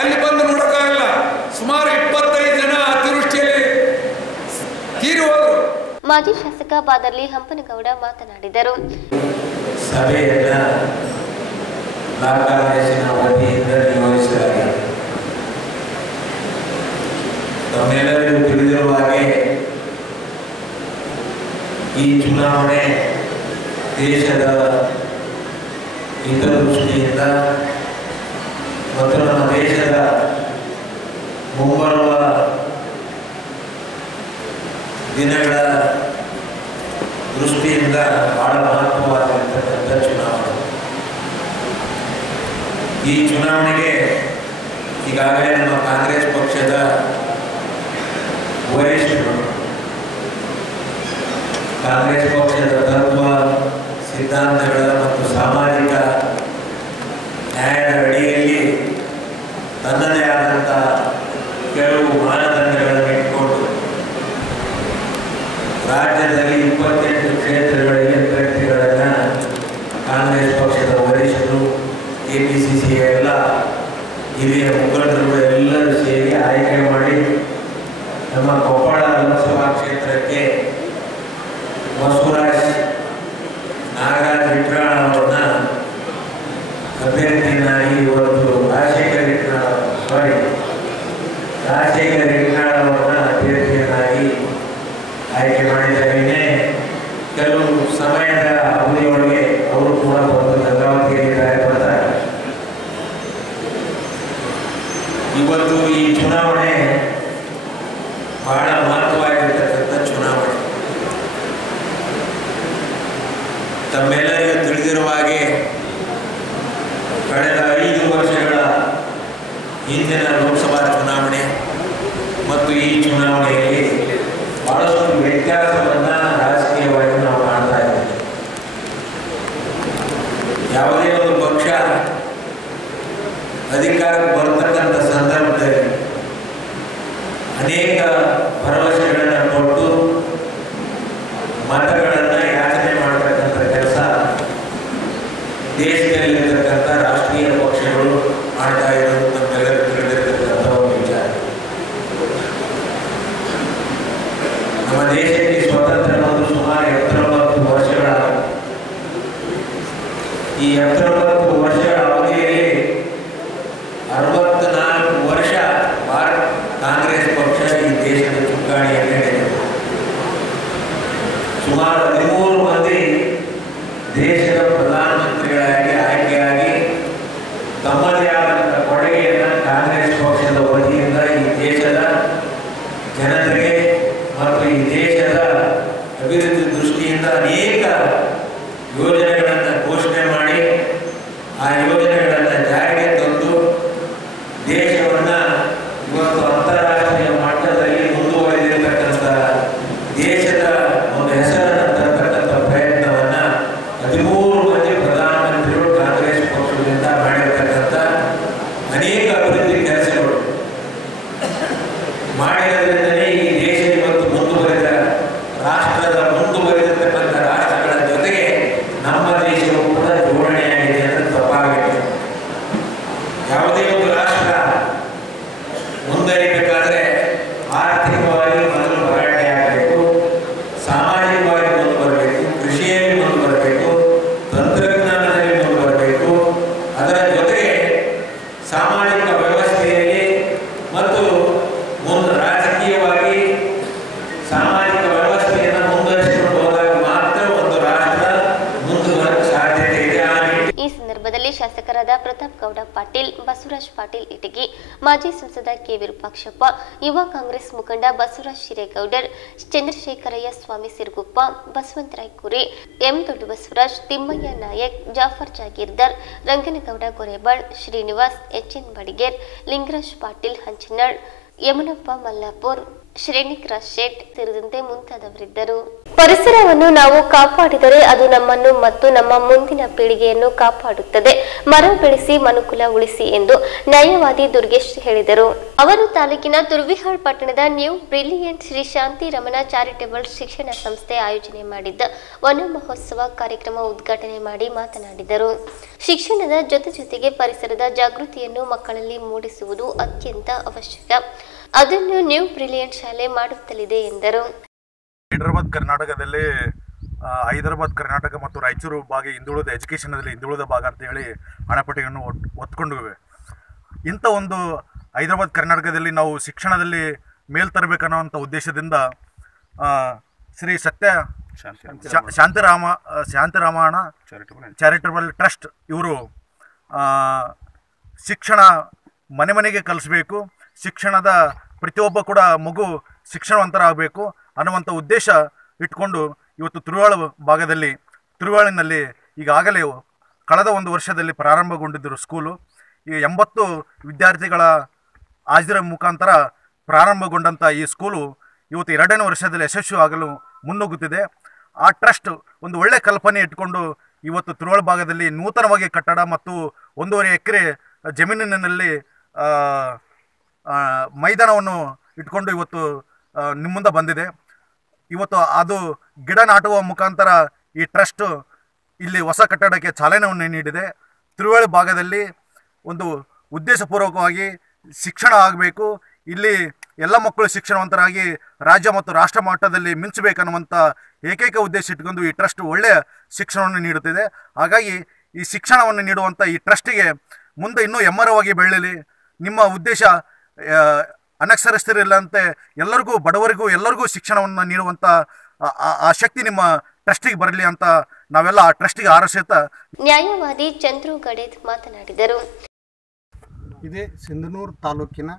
ಅಲ್ಲಿ ಬಂದು ನೋಡೋಕ್ಕಾಗಲ್ಲ. ಸುಮಾರು 25 ಜನ ಅತಿವೃಷ್ಟಿಯಲ್ಲಿ ತೀರಿ ಹೋದರು. ಮಾಜಿ ಶಾಸಕ ಬಾದರ್ಲಿ ಹಂಪನಗೌಡ ಮಾತನಾಡಿದರು. ಸಭೆಯನ್ನ ಕಾಂಗ್ರೆಸ್ಸಿನ ವತಿಯಿಂದ ನಿಯೋಜಿಸಲಾಗಿದೆ. ತಮ್ಮೆಲ್ಲರಿಗೂ ತಿಳಿದಿರುವ ಹಾಗೆ ಈ ಚುನಾವಣೆ ದೇಶದ ಹಿತದೃಷ್ಟಿಯಿಂದ ಮತ್ತು ನಮ್ಮ ದೇಶದ ಮುಂಬರುವ ದಿನಗಳ ದೃಷ್ಟಿಯಿಂದ ಬಹಳ ಮಹತ್ವವಾಗಿರ್ತಕ್ಕಂಥ ಚುನಾವಣೆ. ಈ ಚುನಾವಣೆಗೆ ಈಗಾಗಲೇ ನಮ್ಮ ಕಾಂಗ್ರೆಸ್ ಪಕ್ಷದ ವರಿಷ್ಠರು ಕಾಂಗ್ರೆಸ್ ಪಕ್ಷದ ತತ್ವ ಸಿದ್ಧಾಂತಗಳ ಮತ್ತು ಸಾಮಾಜಿಕ ನ್ಯಾಯದ ಅಡಿಯಲ್ಲಿ ತನ್ನದೇ ಆದಂಥ ಕೆಲವು ಮಾನದಂಡಗಳನ್ನು ಇಟ್ಕೊಂಡು ರಾಜ್ಯದಲ್ಲಿ 28 ಕ್ಷೇತ್ರಗಳಲ್ಲಿ ಅಭ್ಯರ್ಥಿಗಳನ್ನು ಕಾಂಗ್ರೆಸ್ ಪಕ್ಷದ ವರಿಷ್ಠರು ಕೆಪಿಸಿಸಿ ಎಲ್ಲ ಹಿರಿಯ ಮುಖಂಡರು ಎಲ್ಲರೂ ಸೇರಿ ಆಯ್ಕೆ ಮಾಡಿ ನಮ್ಮ ಕೊಪ್ಪಳ ಲೋಕಸಭಾ ಕ್ಷೇತ್ರಕ್ಕೆ ಬಸವರಾಜ್ ನಾಗರಾಜ್ ವಿಟ್ರಾಳ ಅವರನ್ನ ಅಭ್ಯರ್ಥಿಯನ್ನಾಗಿ ಇವತ್ತು ರಾಜಶೇಖರ್ ವಿಟ್ರಾಳ ಅವರನ್ನ ಅಭ್ಯರ್ಥಿಯನ್ನಾಗಿ ಆಯ್ಕೆ ಮಾಡಿದ್ದಾರೆ. ಕೆಲವು ಸಮಯದ ಅವಧಿಯೊಳಗೆ ಅವರು ಕೂಡ ಒಂದು ಗಂಗಾವತಿಯಲ್ಲಿ ಬರ್ತಾರೆ. ಇವತ್ತು ಈ ಚುನಾವಣೆ ಬಹಳ ಮಹತ್ವವಾಗಿರ್ತಕ್ಕಂಥ ಚುನಾವಣೆ. ತಮ್ಮೆಲ್ಲರಿಗೂ ತಿಳಿದಿರುವ ಹಾಗೆ ಕಳೆದ 5 ವರ್ಷಗಳ ಹಿಂದಿನ ಲೋಕಸಭಾ ಚುನಾವಣೆ ಮತ್ತು ಈ ಚುನಾವಣೆಯಲ್ಲಿ ಬಹಳಷ್ಟು ವ್ಯತ್ಯಾಸವನ್ನು ರಾಜಕೀಯವಾಗಿ ನಾವು ಕಾಣ್ತಾ ಇದ್ದೇವೆ. ಯಾವುದೇ ಒಂದು ಪಕ್ಷ ಅಧಿಕಾರಕ್ಕೆ ಬರತಕ್ಕಂಥ ಸಂದರ್ಭದಲ್ಲಿ ಅನೇಕ ಭರವಸೆಗಳನ್ನು ಕೊಟ್ಟು ಮತಗಳನ್ನು ಯಾಚನೆ ಮಾಡತಕ್ಕಂಥ ಕೆಲಸ ದೇಶದಲ್ಲಿರ್ತಕ್ಕಂಥ ರಾಷ್ಟ್ರೀಯ ಪಕ್ಷಗಳು ಮಾಡ್ತಾ ಇರೋದು ನಮ್ಮೆಲ್ಲರೂ ತಿಳಿದಿರ್ತಕ್ಕಂಥ ಒಂದು ವಿಚಾರ. ನಮ್ಮ ದೇಶಕ್ಕೆ ಸ್ವತಂತ್ರ ಬಂದು ಸುಮಾರು 79 ವರ್ಷಗಳ ಈ 79 ವರ್ಷಗಳ ಅವಧಿಯಲ್ಲಿ 64 ವರ್ಷ ಕಾಂಗ್ರೆಸ್ ಪಕ್ಷ ಈ ದೇಶದ ಚುಕ್ಕಾಣಿಯನ್ನು ಹಿಡಿದಿದೆ. ಸುಮಾರು 13 ಮಂದಿ ದೇಶದ ಪ್ರಧಾನಮಂತ್ರಿಗಳಾಗಿ ಆಯ್ಕೆಯಾಗಿ ತಮ್ಮದೇ ಆದಂಥ ಕೊಡುಗೆಯನ್ನು ಕಾಂಗ್ರೆಸ್ ಪಕ್ಷದ ವತಿಯಿಂದ ಈ ದೇಶದ ಜನತೆಗೆ ಮತ್ತು ಈ ದೇಶದ ಅಭಿವೃದ್ಧಿ ದೃಷ್ಟಿಯಿಂದ ಅನೇಕ ಯೋಜನೆಗಳನ್ನು ಘೋಷಣೆ ಮಾಡಿ ಆ ಯೋಜನೆಗಳನ್ನು ಜಾರಿಗೆ ತಂದು ದೇಶವನ್ನು ಇವತ್ತು ಅಂತಾರಾಷ್ಟ್ರೀಯ ಮಟ್ಟದಲ್ಲಿ ಮುಂದುವರೆದಿರತಕ್ಕಂಥ ದೇಶದ ಒಂದು ಹೆಸರನ್ನು ತರತಕ್ಕಂಥ ಪ್ರಯತ್ನವನ್ನು 13 ಮಂದಿ ಪ್ರಧಾನಮಂತ್ರಿಗಳು ಕಾಂಗ್ರೆಸ್ ಪಕ್ಷದಿಂದ ಮಾಡಿರ್ತಕ್ಕಂಥ ಅನೇಕ ಅಭಿವೃದ್ಧಿ ಕೆಲಸಗಳು ಮಾಡಿರೋದ್ರಿಂದಲೇ ಈ ದೇಶ ಇವತ್ತು ಮುಂದುವರೆದ ಮುಂದುವರೆದಿರ್ತಕ್ಕಂಥ ರಾಷ್ಟ್ರಗಳ ಜೊತೆಗೆ ನಮ್ಮ ದೇಶವು ಕೂಡ ಜೋಡಣೆಯಾಗಿದೆ ಅಂತ ತಪ್ಪಾಗಿದೆ. ಯಾವುದೇ ಒಂದು ರಾಷ್ಟ್ರ ಮುಂದುವರಿಬೇಕಾದ್ರೆ ಆರ್ಥಿಕವಾಗಿ ಮೊದಲು ಹೋರಾಟ ಆಗಬೇಕು, ಸಾಮಾಜಿಕವಾಗಿ ಮುಂದೆ ಬರಬೇಕು, ಕೃಷಿಯಲ್ಲಿ ಮುಂದೆ ಬರಬೇಕು, ತಂತ್ರಜ್ಞಾನದಲ್ಲಿ ಮುಂದೆ ಬರಬೇಕು, ಅದರ ಜೊತೆಗೆ ಸಾಮಾಜಿಕ ವ್ಯವಸ್ಥೆಯಲ್ಲಿ ಮತ್ತು ರಾಜಕೀಯವಾಗಿ ಸಾಮಾಜಿಕ ವ್ಯವಸ್ಥೆಯನ್ನು ಮುಂದುವರಿಸಿಕೊಂಡು ಹೋದಾಗ ಮಾತ್ರ ಒಂದು ರಾಷ್ಟ್ರ ಮುಂದುವರೆದ ಸಾಧ್ಯತೆ ಇದೆ. ಈ ಸಂದರ್ಭದಲ್ಲಿ ಶಾಸಕ ಶಾಸಕರಾದ ಪ್ರತಾಪ್ ಗೌಡ ಪಾಟೀಲ್, ಬಸವರಾಜ್ ಪಾಟೀಲ್ ಇಟಗಿ, ಮಾಜಿ ಸಂಸದ ಕೆ ವಿರೂಪಾಕ್ಷಪ್ಪ, ಯುವ ಕಾಂಗ್ರೆಸ್ ಮುಖಂಡ ಬಸವರಾಜ್ ಶಿರೇಗೌಡರ್, ಚಂದ್ರಶೇಖರಯ್ಯ ಸ್ವಾಮಿ ಸಿರುಗುಪ್ಪ, ಬಸವಂತರಾಯ್ ಕುರಿ, ಎಂ ದೊಡ್ಡ ಬಸವರಾಜ್, ತಿಮ್ಮಯ್ಯ ನಾಯಕ್, ಜಾಫರ್ ಜಾಗೀರ್ದಾರ್, ರಂಗನಗೌಡ ಗೊರೆಬಾಳ್, ಶ್ರೀನಿವಾಸ್, ಎಚ್ಎನ್ ಬಡಿಗೇರ್, ಲಿಂಗರಾಜ್ ಪಾಟೀಲ್ ಹಂಚನಾಳ್, ಯಮನಪ್ಪ ಮಲ್ಲಾಪುರ್, ಶ್ರೇಣಿಕರಾಜ್ ಶೇಟ್ ಸೇರಿದಂತೆ ಮುಂತಾದವರಿದ್ದರು. ಪರಿಸರವನ್ನು ನಾವು ಕಾಪಾಡಿದರೆ ಅದು ನಮ್ಮನ್ನು ಮತ್ತು ನಮ್ಮ ಮುಂದಿನ ಪೀಳಿಗೆಯನ್ನು ಕಾಪಾಡುತ್ತದೆ. ಮರ ಬೆಳೆಸಿ ಮನುಕುಲ ಉಳಿಸಿ ಎಂದು ನ್ಯಾಯವಾದಿ ದುರ್ಗೇಶ್ ಹೇಳಿದರು. ಅವರು ತಾಲೂಕಿನ ತುರ್ವಿಹಾಳ್ ಪಟ್ಟಣದ ನ್ಯೂ ಬ್ರಿಲಿಯಂಟ್ ಶ್ರೀ ಶಾಂತಿ ರಮಣ ಚಾರಿಟೇಬಲ್ ಶಿಕ್ಷಣ ಸಂಸ್ಥೆ ಆಯೋಜನೆ ಮಾಡಿದ್ದ ವನ ಮಹೋತ್ಸವ ಕಾರ್ಯಕ್ರಮ ಉದ್ಘಾಟನೆ ಮಾಡಿ ಮಾತನಾಡಿದರು. ಶಿಕ್ಷಣದ ಜೊತೆಗೆ ಪರಿಸರದ ಜಾಗೃತಿಯನ್ನು ಮಕ್ಕಳಲ್ಲಿ ಮೂಡಿಸುವುದು ಅತ್ಯಂತ ಅವಶ್ಯಕ. ಅದನ್ನು ನ್ಯೂ ಬ್ರಿಲಿಯಂಟ್ ಶಾಲೆ ಮಾಡುತ್ತಲಿದೆ ಎಂದರು. ಹೈದರಾಬಾದ್ ಕರ್ನಾಟಕ ಮತ್ತು ರಾಯಚೂರು ಭಾಗ ಹಿಂದುಳಿದ ಎಜುಕೇಷನಲ್ಲಿ ಹಿಂದುಳಿದ ಭಾಗ ಅಂತ ಹೇಳಿ ಹಣಪಟ್ಟಿಯನ್ನು ಒತ್ಕೊಂಡಿವೆ. ಇಂಥ ಒಂದು ಹೈದರಾಬಾದ್ ಕರ್ನಾಟಕದಲ್ಲಿ ನಾವು ಶಿಕ್ಷಣದಲ್ಲಿ ಮೇಲ್ ತರಬೇಕನ್ನೋಂಥ ಉದ್ದೇಶದಿಂದ ಶ್ರೀ ಶಾಂತಿರಾಮಣ ಚಾರಿಟಬಲ್ ಟ್ರಸ್ಟ್ ಇವರು ಶಿಕ್ಷಣ ಮನೆ ಮನೆಗೆ ಕಲಿಸ್ಬೇಕು, ಶಿಕ್ಷಣದ ಪ್ರತಿಯೊಬ್ಬ ಕೂಡ ಮಗು ಶಿಕ್ಷಣವಂತರಾಗಬೇಕು ಅನ್ನುವಂಥ ಉದ್ದೇಶ ಇಟ್ಕೊಂಡು ಇವತ್ತು ತುರುವಾಳಿನಲ್ಲಿ ಈಗಾಗಲೇ ಕಳೆದ ಒಂದು ವರ್ಷದಲ್ಲಿ ಪ್ರಾರಂಭಗೊಂಡಿದ್ದರು ಸ್ಕೂಲು. ಈ 80 ವಿದ್ಯಾರ್ಥಿಗಳ ಹಾಜರ ಮುಖಾಂತರ ಪ್ರಾರಂಭಗೊಂಡಂಥ ಈ ಸ್ಕೂಲು ಇವತ್ತು 2ನೇ ವರ್ಷದಲ್ಲಿ ಯಶಸ್ವಿ ಆಗಲು ಮುನ್ನುಗ್ಗುತ್ತಿದೆ. ಆ ಟ್ರಸ್ಟ್ ಒಂದು ಒಳ್ಳೆಯ ಕಲ್ಪನೆ ಇಟ್ಕೊಂಡು ಇವತ್ತು ತುರುವಾಳ ಭಾಗದಲ್ಲಿ ನೂತನವಾಗಿ ಕಟ್ಟಡ ಮತ್ತು 1.5 ಎಕರೆ ಜಮೀನಿನಲ್ಲಿ ಮೈದಾನವನ್ನು ಇಟ್ಕೊಂಡು ಇವತ್ತು ನಿಮ್ಮ ಮುಂದೆ ಬಂದಿದೆ. ಇವತ್ತು ಅದು ಗಿಡ ನಾಟುವ ಮುಖಾಂತರ ಈ ಟ್ರಸ್ಟ್ ಇಲ್ಲಿ ಹೊಸ ಕಟ್ಟಡಕ್ಕೆ ಚಾಲನೆಯನ್ನು ನೀಡಿದೆ. ತುರುವಾಳ ಭಾಗದಲ್ಲಿ ಒಂದು ಉದ್ದೇಶಪೂರ್ವಕವಾಗಿ ಶಿಕ್ಷಣ ಆಗಬೇಕು, ಇಲ್ಲಿ ಎಲ್ಲ ಮಕ್ಕಳು ಶಿಕ್ಷಣವಂತರಾಗಿ ರಾಜ್ಯ ಮತ್ತು ರಾಷ್ಟ್ರ ಮಟ್ಟದಲ್ಲಿ ಮಿಂಚಬೇಕನ್ನುವಂಥ ಏಕೈಕ ಉದ್ದೇಶ ಇಟ್ಕೊಂಡು ಈ ಟ್ರಸ್ಟ್ ಒಳ್ಳೆಯ ಶಿಕ್ಷಣವನ್ನು ನೀಡುತ್ತಿದೆ. ಹಾಗಾಗಿ ಈ ಶಿಕ್ಷಣವನ್ನು ನೀಡುವಂಥ ಈ ಟ್ರಸ್ಟಿಗೆ ಮುಂದೆ ಇನ್ನೂ ಎಮ್ಮರವಾಗಿ ಬೆಳೆಯಲಿ. ನಿಮ್ಮ ಉದ್ದೇಶ ಅನಕ್ಷರಸ್ಥರಿಲ್ಲಂತೆ ಎಲ್ಲರಿಗೂ, ಬಡವರಿಗೂ ಎಲ್ಲರಿಗೂ ಶಿಕ್ಷಣವನ್ನು ನೀಡುವಂಥ ಆ ಶಕ್ತಿ ನಿಮ್ಮ ಟ್ರಸ್ಟಿಗೆ ಬರಲಿ ಅಂತ ನಾವೆಲ್ಲ ಆ ಟ್ರಸ್ಟಿಗೆ ಹಾರೈಸುತ್ತಾ. ನ್ಯಾಯವಾದಿ ಚಂದ್ರು ಗಡೇದ್ ಮಾತನಾಡಿದರು. ಇದೇ ಸಿಂಧನೂರು ತಾಲೂಕಿನ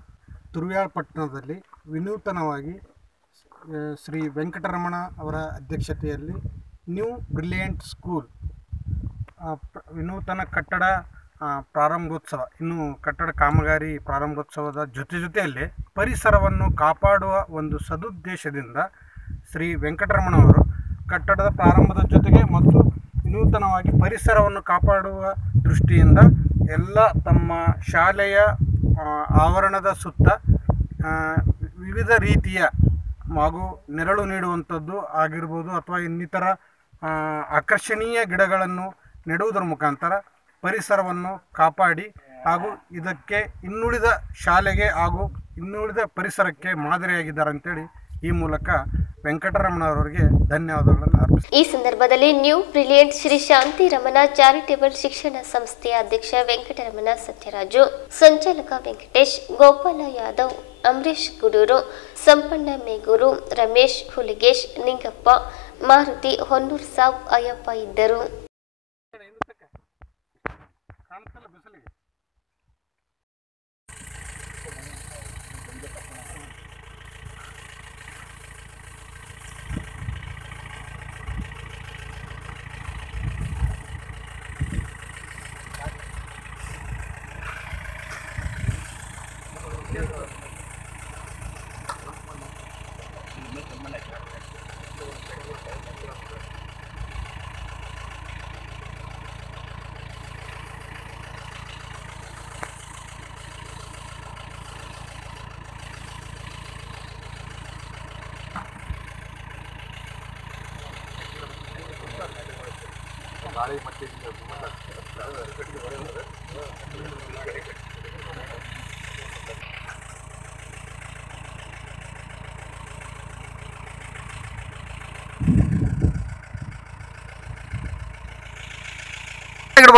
ತುರುವ್ಯಾಳ್ ಪಟ್ಟಣದಲ್ಲಿ ವಿನೂತನವಾಗಿ ಶ್ರೀ ವೆಂಕಟರಮಣ ಅವರ ಅಧ್ಯಕ್ಷತೆಯಲ್ಲಿ ನ್ಯೂ ಬ್ರಿಲಿಯಂಟ್ ಸ್ಕೂಲ್ ವಿನೂತನ ಕಟ್ಟಡ ಪ್ರಾರಂಭೋತ್ಸವ, ಇನ್ನು ಕಟ್ಟಡ ಕಾಮಗಾರಿ ಪ್ರಾರಂಭೋತ್ಸವದ ಜೊತೆಯಲ್ಲಿ ಪರಿಸರವನ್ನು ಕಾಪಾಡುವ ಒಂದು ಸದುದ್ದೇಶದಿಂದ ಶ್ರೀ ವೆಂಕಟರಮಣವರು ಕಟ್ಟಡದ ಪ್ರಾರಂಭದ ಜೊತೆಗೆ ಮತ್ತು ವಿನೂತನವಾಗಿ ಪರಿಸರವನ್ನು ಕಾಪಾಡುವ ದೃಷ್ಟಿಯಿಂದ ಎಲ್ಲ ತಮ್ಮ ಶಾಲೆಯ ಆವರಣದ ಸುತ್ತ ವಿವಿಧ ರೀತಿಯ ಹಾಗೂ ನೆರಳು ನೀಡುವಂಥದ್ದು ಆಗಿರ್ಬೋದು ಅಥವಾ ಇನ್ನಿತರ ಆಕರ್ಷಣೀಯ ಗಿಡಗಳನ್ನು ನೆಡುವುದರ ಮುಖಾಂತರ ಪರಿಸರವನ್ನು ಕಾಪಾಡಿ ಹಾಗೂ ಇದಕ್ಕೆ ಇನ್ನುಳಿದ ಶಾಲೆಗೆ ಹಾಗೂ ಇನ್ನುಳಿದ ಪರಿಸರಕ್ಕೆ ಮಾದರಿಯಾಗಿದ್ದಾರೆ ಅಂತೇಳಿ ಈ ಮೂಲಕ ವೆಂಕಟರಮಣವರಿಗೆ ಧನ್ಯವಾದಗಳನ್ನು ಅರ್ಪಿಸಿ. ಈ ಸಂದರ್ಭದಲ್ಲಿ ನ್ಯೂ ಬ್ರಿಲಿಯಂಟ್ ಶ್ರೀ ಶಾಂತಿ ರಮಣ ಚಾರಿಟೇಬಲ್ ಶಿಕ್ಷಣ ಸಂಸ್ಥೆಯ ಅಧ್ಯಕ್ಷ ವೆಂಕಟರಮಣ ಸತ್ಯರಾಜು, ಸಂಚಾಲಕ ವೆಂಕಟೇಶ್, ಗೋಪಾಲ ಯಾದವ್, ಅಂಬರೀಶ್ ಗುಡೂರು, ಸಂಪಣ್ಣ ಮೇಗೂರು, ರಮೇಶ್ ಹುಲಿಗೇಶ್, ನಿಂಗಪ್ಪ, ಮಾರುತಿ, ಹೊನ್ನೂರ್ ಸಾಬ್, ಅಯ್ಯಪ್ಪ ಇದ್ದರು.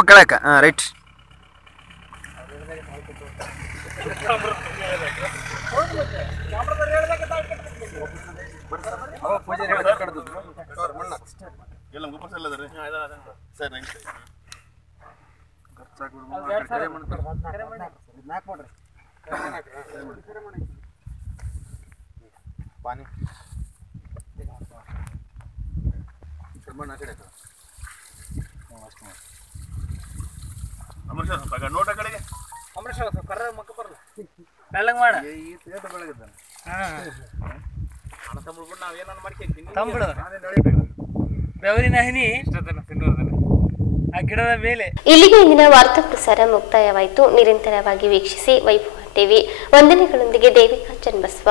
ಕೆಳಕ ರೈಟ್ ಪಾನಿ ನೋಟ ಕಡೆಗೆ ಬೆಳ್ಳಗ್ ಮಾಡ ತಂಬಿಡು ಬೆವರಿನ ಹನಿ ಆ ಗಿಡದ ಮೇಲೆ. ಇಲ್ಲಿಗೆ ಇಂದಿನ ವಾರ್ತಾ ಪ್ರಸಾರ ಮುಕ್ತಾಯವಾಯಿತು. ನಿರಂತರವಾಗಿ ವೀಕ್ಷಿಸಿ ವೈಭವ ಟಿವಿ. ವಂದನೆಗಳೊಂದಿಗೆ ದೇವಿಕಾ ಚನ್ನಬಸವ.